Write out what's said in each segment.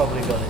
probably got it.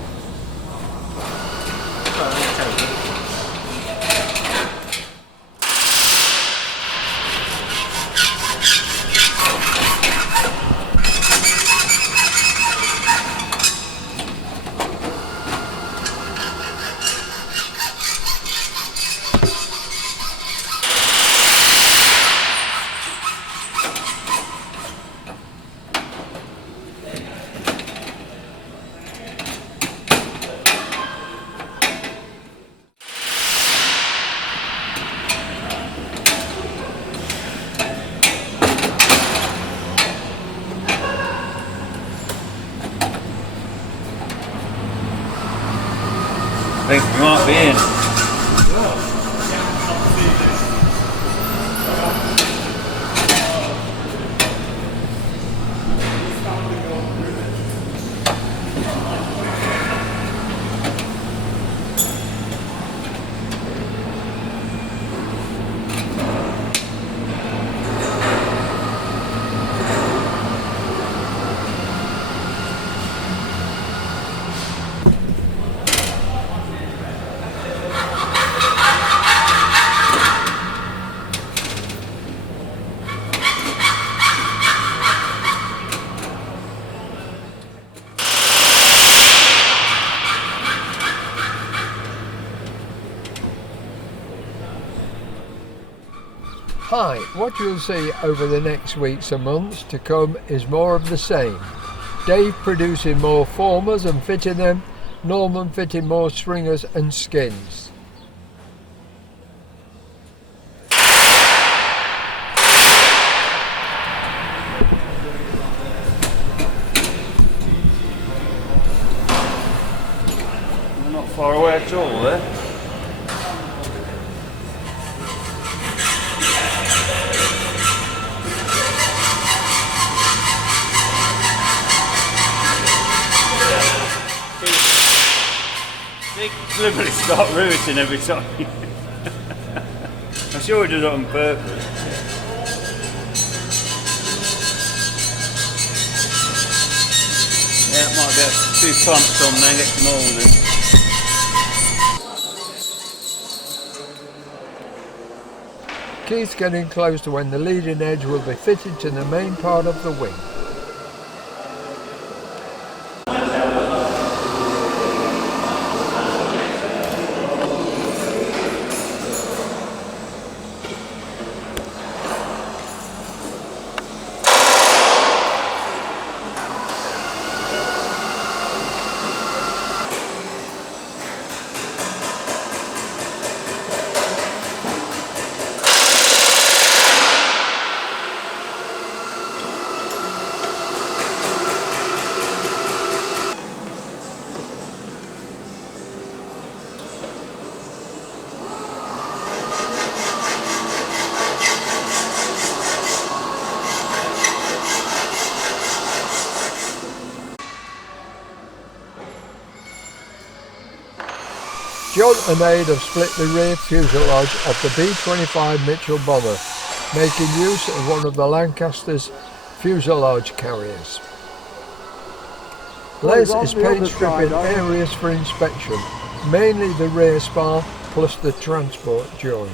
I think we might be in. Hi, what you'll see over the next weeks and months to come is more of the same. Dave producing more formers and fitting them, Norman fitting more stringers and skins. We're not far away at all there. They deliberately start riveting every time. I'm sure he does it on purpose. Yeah, it might be 2 clamps on there, get some holding. Keith's getting close to when the leading edge will be fitted to the main part of the wing. John and Aid have split the rear fuselage of the B-25 Mitchell bomber, making use of one of the Lancaster's fuselage carriers. Les is paint stripping areas for inspection, mainly the rear spar plus the transport joint.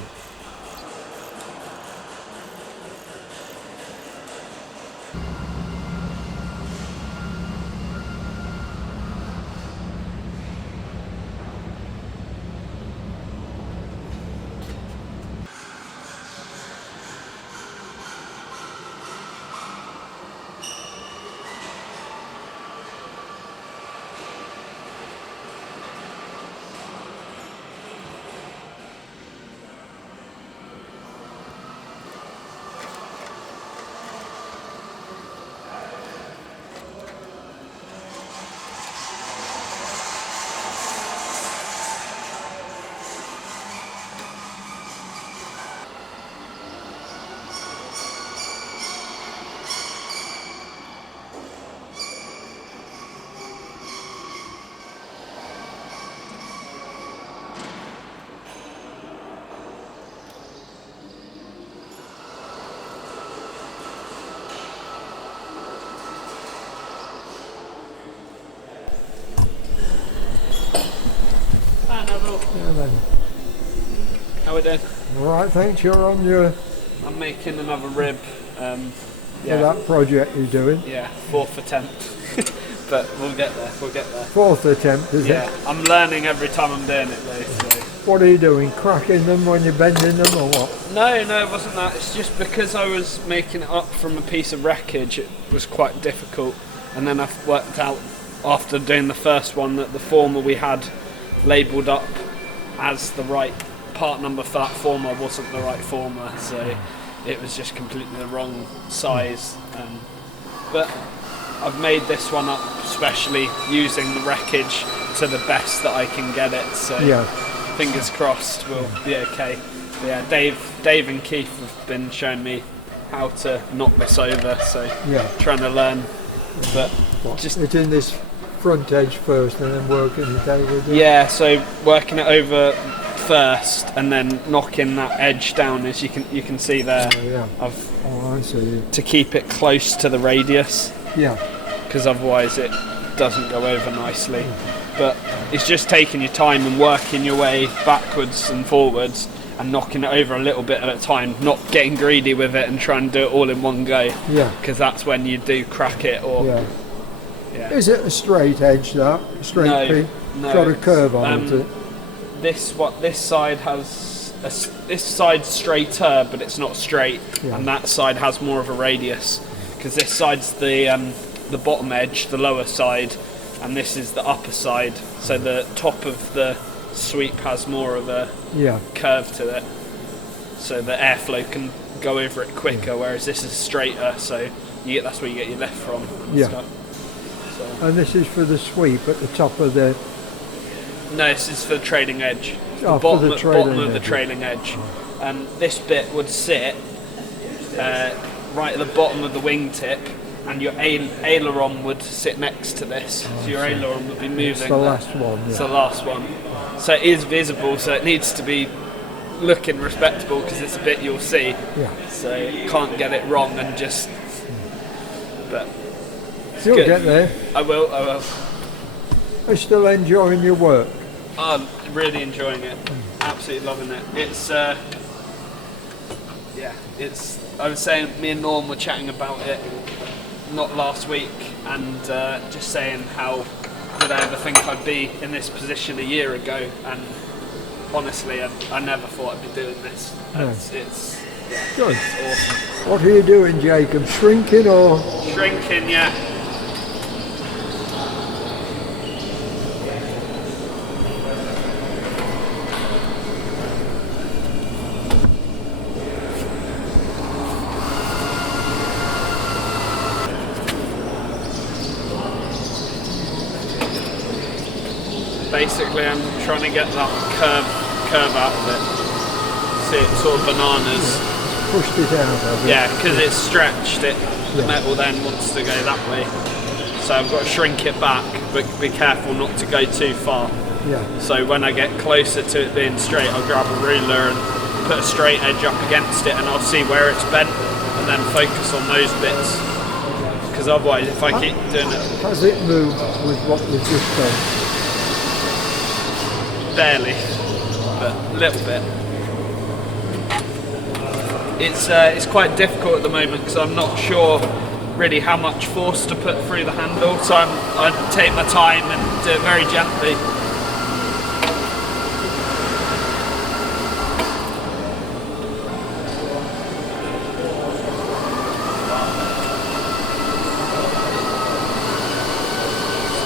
Yeah, then. How we doing? Alright, thanks. You're on your I'm making another rib. for that project you're doing. Yeah, 4th attempt. But we'll get there. We'll get there. 4th attempt, is Yeah, it? I'm learning every time I'm doing it though. So. What are you doing? Cracking them when you're bending them, or what? No, it wasn't that. It's just because I was making it up from a piece of wreckage, it was quite difficult. And then I've worked out after doing the first one that the former we had labelled up as the right part number for that former wasn't the right former, so it was just completely the wrong size. But I've made this one up especially using the wreckage to the best that I can get it, so fingers crossed we'll be okay. But yeah, Dave and Keith have been showing me how to knock this over, so trying to learn. But just it's in this front edge first and then working it over. Yeah, so working it over first and then knocking that edge down, as you can see there. I see. To keep it close to the radius. Yeah. Because otherwise it doesn't go over nicely. But it's just taking your time and working your way backwards and forwards and knocking it over a little bit at a time, not getting greedy with it and trying to do it all in one go. Yeah. Because that's when you do crack it. Or Is it a straight edge, that straight piece? No, got a curve on it. This side has this side's straighter, but it's not straight, and that side has more of a radius. Because this side's the bottom edge, the lower side, and this is the upper side. So the top of the sweep has more of a curve to it, so the airflow can go over it quicker. Whereas this is straighter, so that's where you get your lift from. And this is for the sweep at the top of the. No, this is for the trailing edge. Bottom of the trailing edge. And this bit would sit right at the bottom of the wingtip, and your aileron would sit next to this. So your aileron would be moving. It's the last one. It's the last one. So it is visible, so it needs to be looking respectable because it's a bit you'll see. So you can't get it wrong and just. But you'll get there. I will. Are you still enjoying your work? I'm really enjoying it. Absolutely loving it. It's I was saying, me and Norm were chatting about it not last week, and just saying how did I ever think I'd be in this position a year ago, and honestly I never thought I'd be doing this. It's good. It's awesome. What are you doing, Jacob? Shrinking or? Shrinking, yeah. Basically, I'm trying to get that curve out of it. See, it's sort of bananas. Pushed it out of it. Yeah, because it's stretched. The metal then wants to go that way. So I've got to shrink it back, but be careful not to go too far. So when I get closer to it being straight, I'll grab a ruler and put a straight edge up against it, and I'll see where it's bent, and then focus on those bits. Because otherwise, if I keep doing it... Has it moved with what we've just done? Barely, but a little bit. It's quite difficult at the moment because I'm not sure really how much force to put through the handle, so I take my time and do it very gently.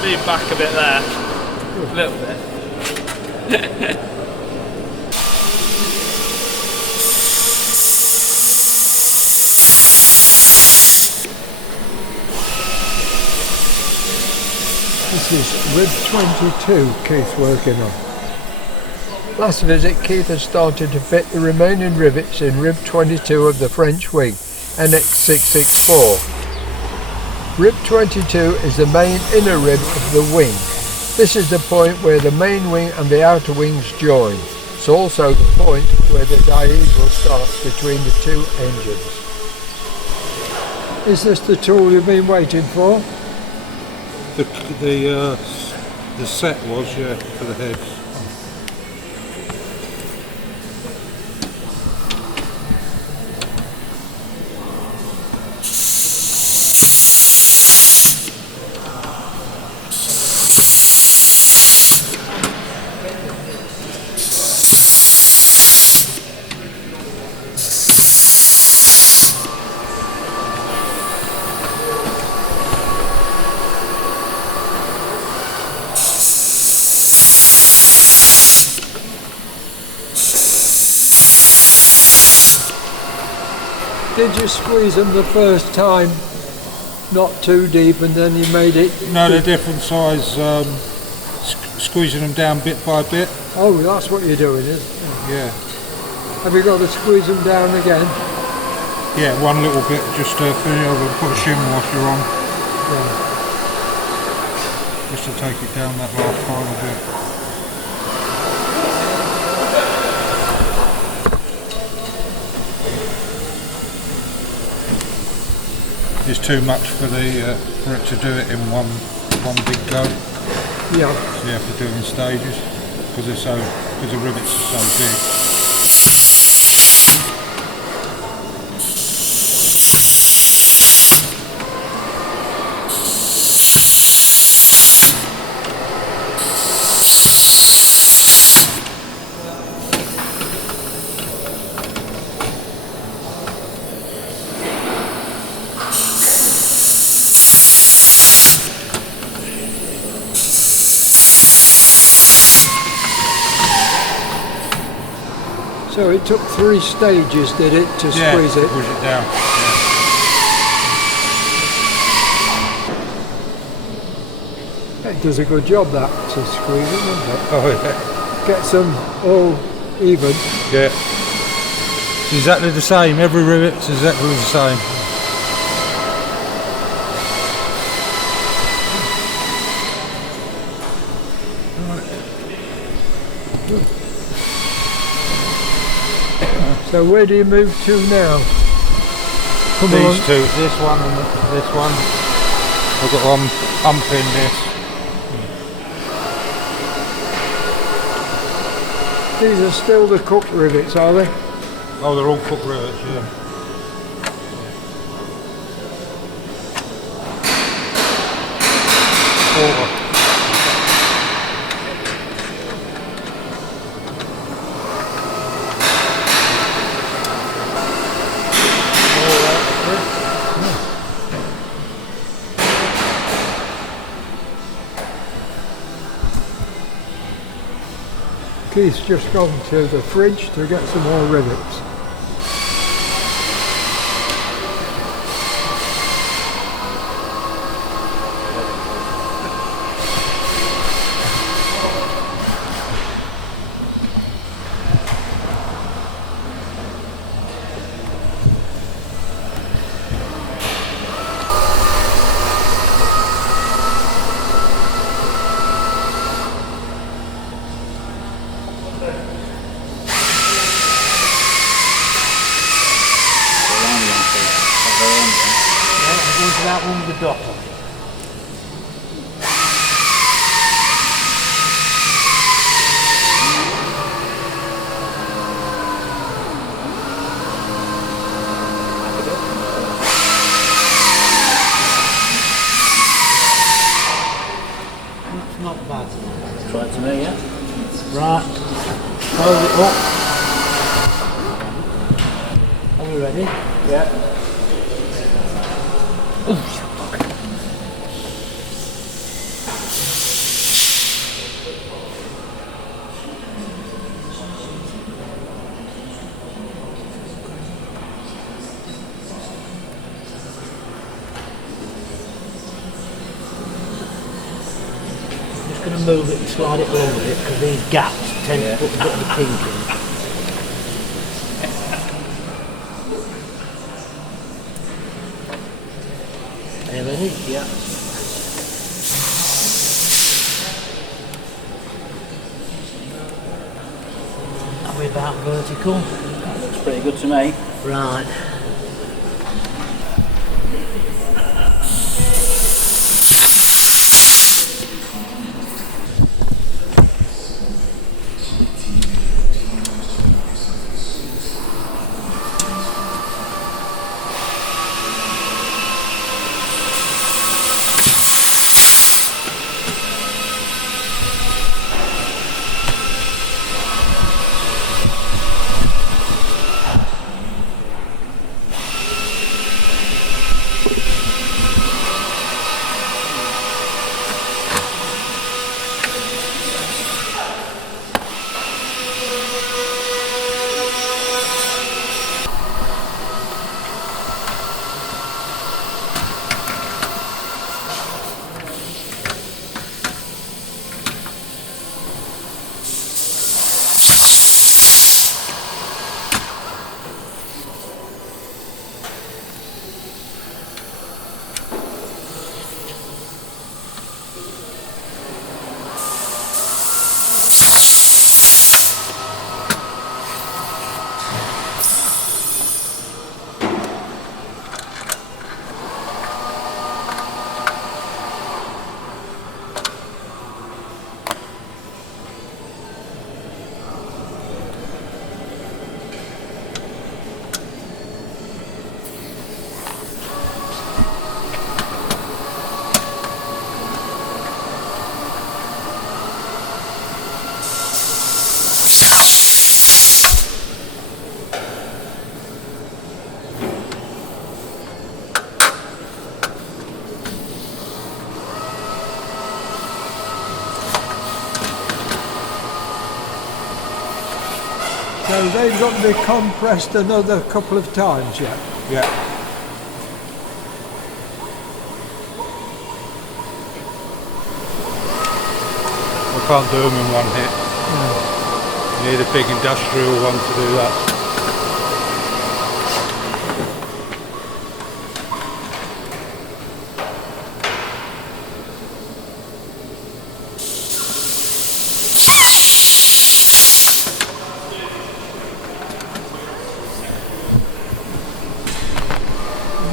Move back a bit there, a little bit. This is rib 22 Keith's working on. Last visit, Keith had started to fit the remaining rivets in rib 22 of the French wing, NX611. Rib 22 is the main inner rib of the wing. This is the point where the main wing and the outer wings join. It's also the point where the diagonal starts between the two engines. Is this the tool you've been waiting for? The set was, for the heads. Did you squeeze them the first time, not too deep, and then you made it? No, they're different size, squeezing them down bit by bit. Oh, that's what you're doing, is it? Yeah. Have you got to squeeze them down again? Yeah, one little bit just to finish over and put a shim washer on. Yeah. Just to take it down that last final bit. It's too much for it to do it in one big go. Yeah. So you have to do it in stages because the rivets are so big. So it took 3 stages, did it, to squeeze it? Push it down. It does a good job, that, to squeeze it, doesn't it? Oh yeah. Gets them all even. Yeah. It's exactly the same. Every rivet's exactly the same. So where do you move to now? Come These on. two, this one and this one. I've got one umping this. These are still the cook rivets, are they? Oh, they're all cooked rivets, yeah. Quarter. Keith's just gone to the fridge to get some more rivets. That one with the dot on it. That's not bad. Try it to me, yeah? Right. Hold it up. Are we ready? Yeah. Just going to move it and slide it along with it because these gaps tend to put a bit of the kink in. Are you ready? Yeah. Are we about vertical? That looks pretty good to me. Right. So they've got to be compressed another couple of times yet. Yeah. We can't do them in one hit. You need a big industrial one to do that.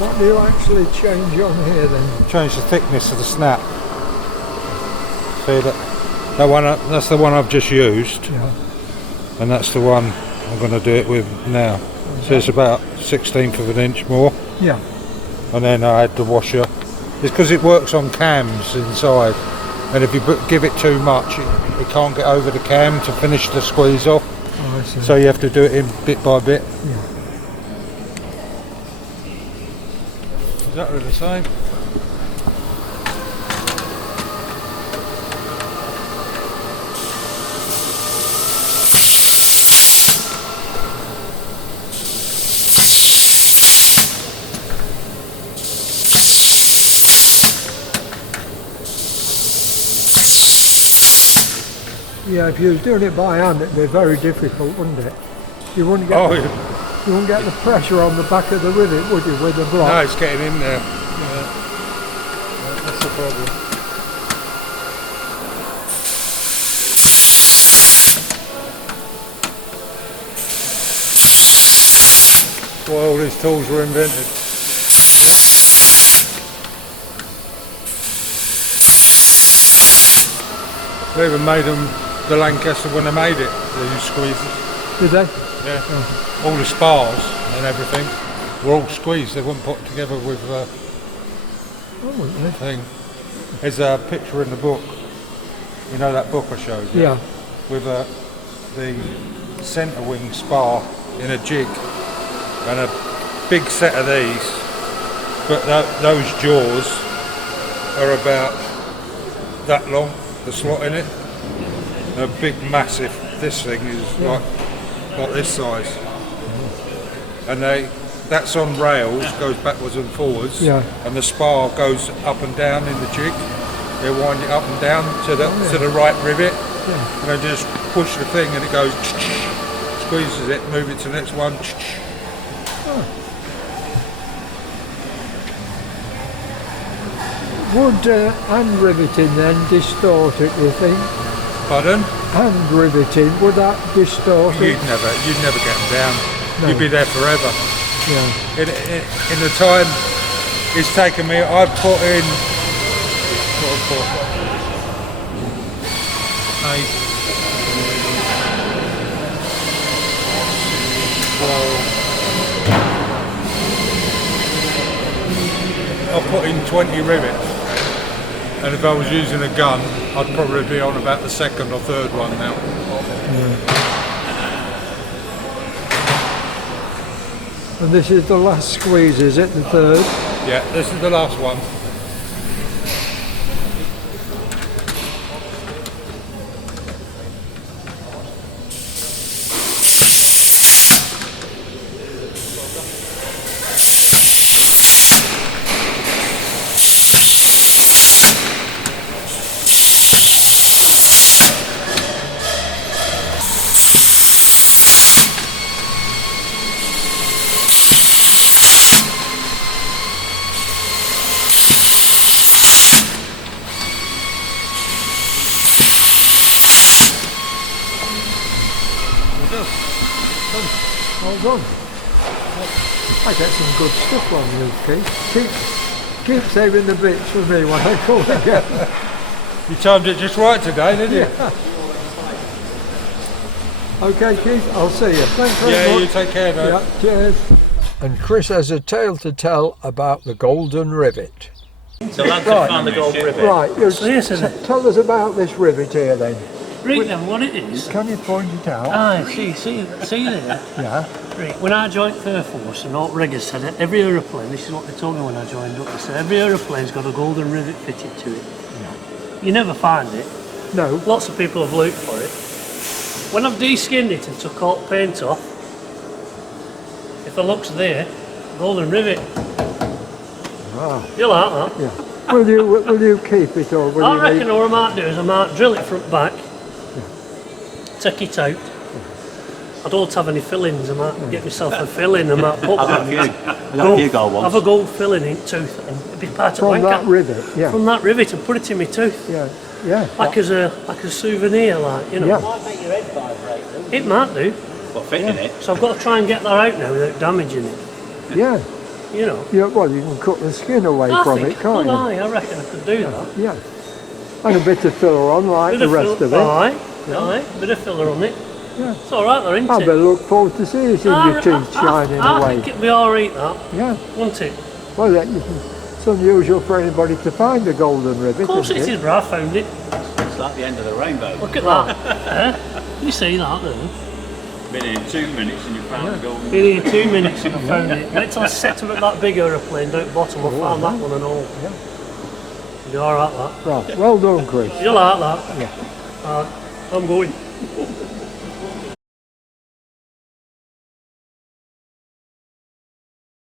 What do you actually change on here then? Change the thickness of the snap. See that one? That's the one I've just used, Yeah. and that's the one I'm going to do it with now. So it's about 1/16 of an inch more, Yeah. and then I had the washer. It's because it works on cams inside, and if you give it too much, it can't get over the cam to finish the squeeze off. Oh, I see. So you have to do it in bit by bit. Yeah. Exactly the same. Yeah, if you was doing it by hand, it'd be very difficult, wouldn't it? You wouldn't get, Oh, you wouldn't get the pressure on the back of the rivet, would you, with the block? no, it's getting in there. Yeah. That's the problem. That's why all these tools were invented. They even made them, the Lancaster, when they made it, they used squeezers. Did they? Yeah. All the spars and everything were all squeezed. They weren't put together with Oh, wouldn't they? thing. There's a picture in the book. You know that book I showed you? Yeah. With the centre wing spar in a jig and a big set of these. But those jaws are about that long, the slot in it. And a big, massive. This thing is like this size. And that's on rails, goes backwards and forwards. Yeah. And the spar goes up and down in the jig. They wind it up and down to the right rivet. Yeah. And they just push the thing and it goes, squeezes it, move it to the next one. Would hand riveting then distort it, you think? Pardon? Hand riveting, would that distort it? You'd never get them down. No. You'd be there forever. Yeah. In the time it's taken me, I've put in, what have I put? 8, 12. I've put in 20 rivets. And if I was using a gun, I'd probably be on about the second or third one now. And this is the last squeeze, is it? The third? Yeah, this is the last one. Well done. I get some good stuff from you, Keith. Keep saving the bits for me when I call again. You timed it just right today, didn't you? Okay, Keith, I'll see you. Thanks very much. Yeah, you take care, mate. Yeah, cheers. And Chris has a tale to tell about the golden rivet. The lads have found the gold rivet. Right, you Yes, isn't it? tell us about this rivet here then. Right then, what it is. Can you point it out? See there. Yeah. Right, when I joined Air Force, and all riggers said it, every aeroplane, this is what they told me when I joined up, they said every aeroplane's got a golden rivet fitted to it. You never find it. No. Lots of people have looked for it. when I've de-skinned it and took all the paint off, if the look's there, golden rivet. Ah, You like that? yeah. Will you keep it or will I you reckon what I might do is I might drill it front back, take it out. I don't have any fillings, I might get myself a filling, I might put I've got a one. few. I've got a few gold ones. Have a gold filling in tooth and it'd be part of from that wanker. rivet? Yeah, From that rivet and put it in my tooth. yeah, yeah. Like as a souvenir, like, you know. Yeah. Might make your head vibrate though. It might do. But fitting it. So I've got to try and get that out now without damaging it. Yeah, You know. yeah. Well, you can cut the skin away from it, can't you? I reckon I could do that. Yeah. And a bit of filler on like Bit the of rest of it. Aye, bit of filler on it. Yeah. It's alright there, isn't I it? better look forward to seeing it in your teeth shining I away. think it'd be alright that, Yeah. wouldn't it? Well, it's unusual for anybody to find a golden rivet, Of course isn't it is, bro, I found it. It's like the end of the rainbow. Look at that. You see that then? Been in 2 minutes and you found the golden. Been here 2 minutes and I found it. Wait till I set them at that big aeroplane down at the bottom, I found that one and all. Yeah. You're alright that. Right, well done, Chris. You like that? Yeah. I'm going.